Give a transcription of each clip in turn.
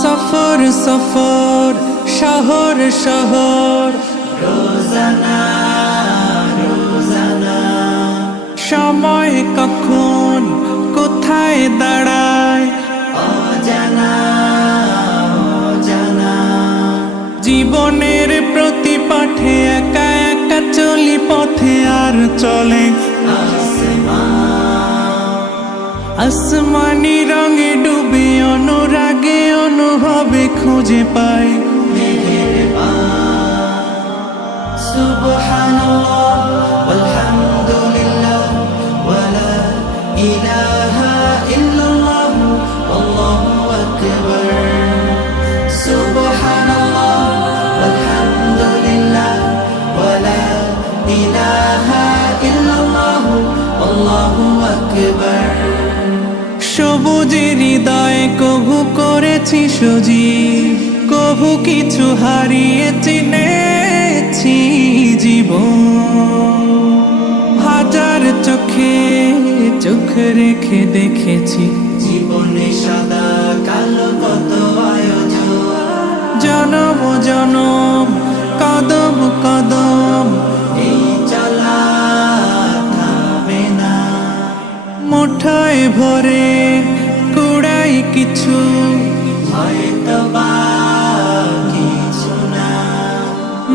সফর সফর শহর শহর রোজানা রোজানা সময় কখন কোথায় দাঁড়ায় অজানা অজানা জীবনের প্রতি পাঠে একা একা চলি পথে আর চলে আসমানি রঙে ডুবে অনুরাগে অনুভবে খুঁজে পাই সুবহানাল্লাহ ওয়ালহামদুলিল্লাহ ওয়ালা ইলাহা ইল্লাল্লাহ আল্লাহু আকবার সুবহানাল্লাহ ওয়ালহামদুলিল্লাহ ওয়ালা ইলাহা ইল্লাল্লাহ আল্লাহু আকবার সবুজের হৃদয়ে কভু করেছি সজীব কভু কিছু হারিয়ে চিনেছি জীবন হাজার চোখে চোখ রেখে দেখেছি জীবনে সাদা কালো কত আয়োজন জনম জনম কদম কদম এই চলা থামে না মুঠোয় ভরে কুড়াই কিছু হয়তো বা কিছু না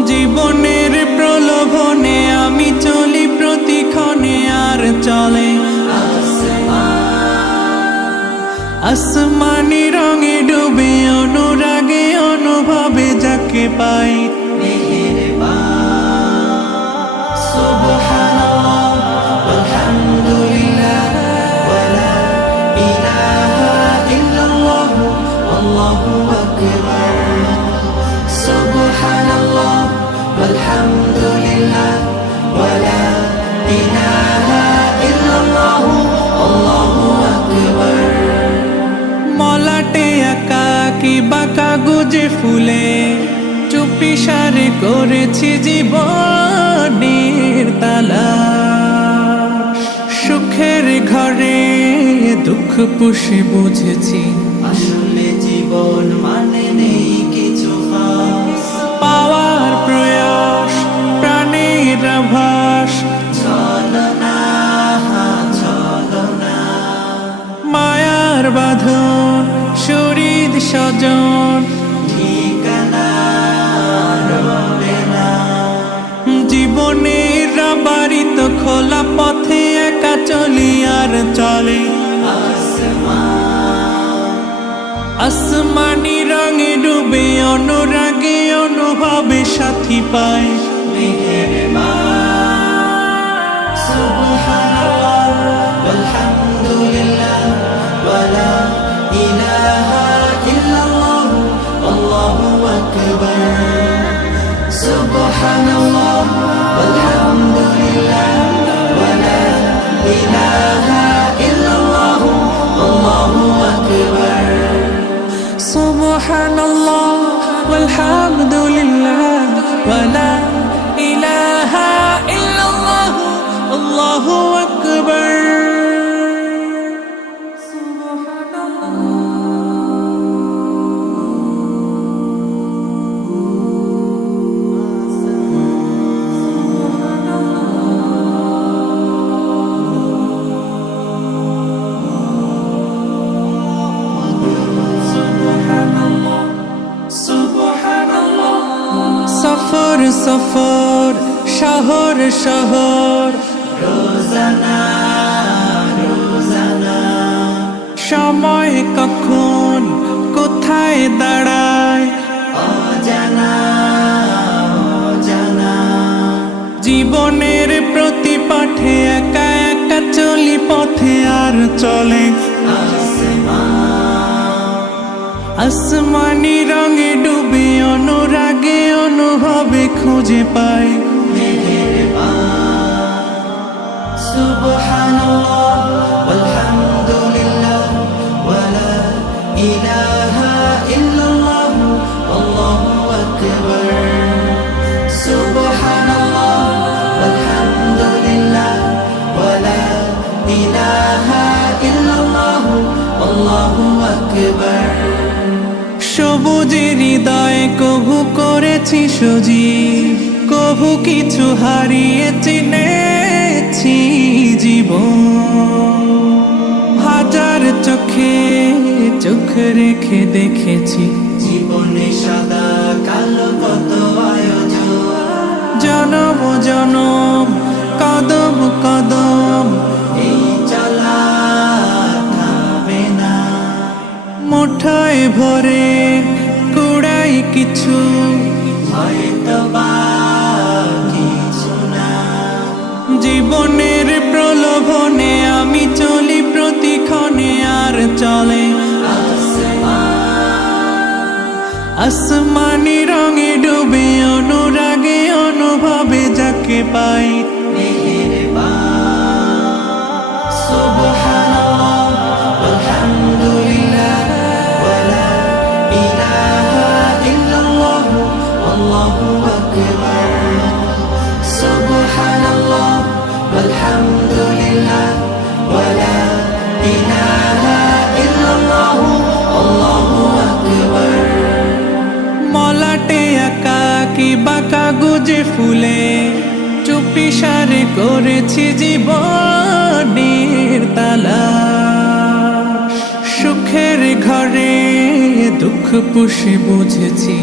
জীবনের প্রলোভনে আমি চলি প্রতিক্ষণে আর চলে আসমানি রঙে ডুবে অনুরাগে অনুভবে যাকে পাই সুবহানাল্লাহ ওয়ালহামদুলিল্লাহ ওয়ালা ইলাহা ইল্লাল্লাহ আল্লাহু আকবার সুবহানাল্লাহ ওয়ালহামদুলিল্লাহ ওয়ালা ইলাহা ইল্লাল্লাহ আল্লাহু আকবার মলাটে আঁকা কি বাঁকা গুজে ফুলে চুপি সারে করেছি জীবনের তালা সুখের ঘরে দুঃখ পুষে বুঝেছি আসলে জীবন মানে নেই কিছু খাস পাওয়ার প্রয়াস প্রাণের আভাস চলো না মায়ার বাঁধন শরীর স্বজন ঠিকানা রবে না জীবনের বাড়িতে খোলা পথে একা চলি আর চলে আসমানি রঙে ডুবে অনুরাগে অনুভবে সাথী পাই সুবহানাল্লাহ ওয়ালহামদুলিল্লাহ ওয়ালা ইলাহা ইল্লাল্লাহ আল্লাহু আকবার সুবহানাল্লাহ ওয়ালহামদুলিল্লাহ ওয়ালা ইলাহা ইল্লাল্লাহ আল্লাহু আকবার সুবহানাল্লাহ ওয়ালহামদুলিল্লাহ ওয়ালা ইলাহা ইল্লাল্লাহ আল্লাহু আকবার সফর সফর শহর শহর রোজানা রোজানা সময় কখন কোথায় দাঁড়ায় অজানা অজানা জীবনের প্রতি পাঠে একা একা চলি পথে আর চলে আসমানি রঙে ডুবে অনুরাগে অনুভবে খুঁজে পাই সুবহানাল্লাহ ওয়ালহামদুলিল্লাহ ওয়ালা ইলাহা ইল্লাল্লাহ আল্লাহু আকবার সুবহানাল্লাহ ওয়ালহামদুলিল্লাহ ওয়ালা ইলাহা ইল্লাল্লাহ আল্লাহু আকবার সবুজের হৃদয়ে কভু করেছি সজীব কভু কিছু হারিয়ে চিনেছি জীবন হাজার চোখে চোখ রেখে দেখেছি জীবনে সাদা কালো কত আয়োজন জনম জনম কদম কদম এই চলা থামবে না মুঠায় ভরে কুড়াই কিছু হয়তো বা কিছু না জীবনের প্রলোভনে আমি চলি প্রতিক্ষণে আর চলে আসমানি রঙে ডুবে অনুরাগে অনুভবে যাকে পাই সুবহানাল্লাহ ওয়ালহামদুলিল্লাহ ওয়ালা ইলাহা ইল্লাল্লাহ আল্লাহু আকবার সুবহানাল্লাহ ওয়ালহামদুলিল্লাহ ওয়ালা ইলাহা ইল্লাল্লাহ আল্লাহু আকবার মলাটে একাকি বাঁকা গুজে ফুলে চুপি সারে করেছি জীবনের তালা সুখের ঘরে দুঃখ পুষে বুঝেছি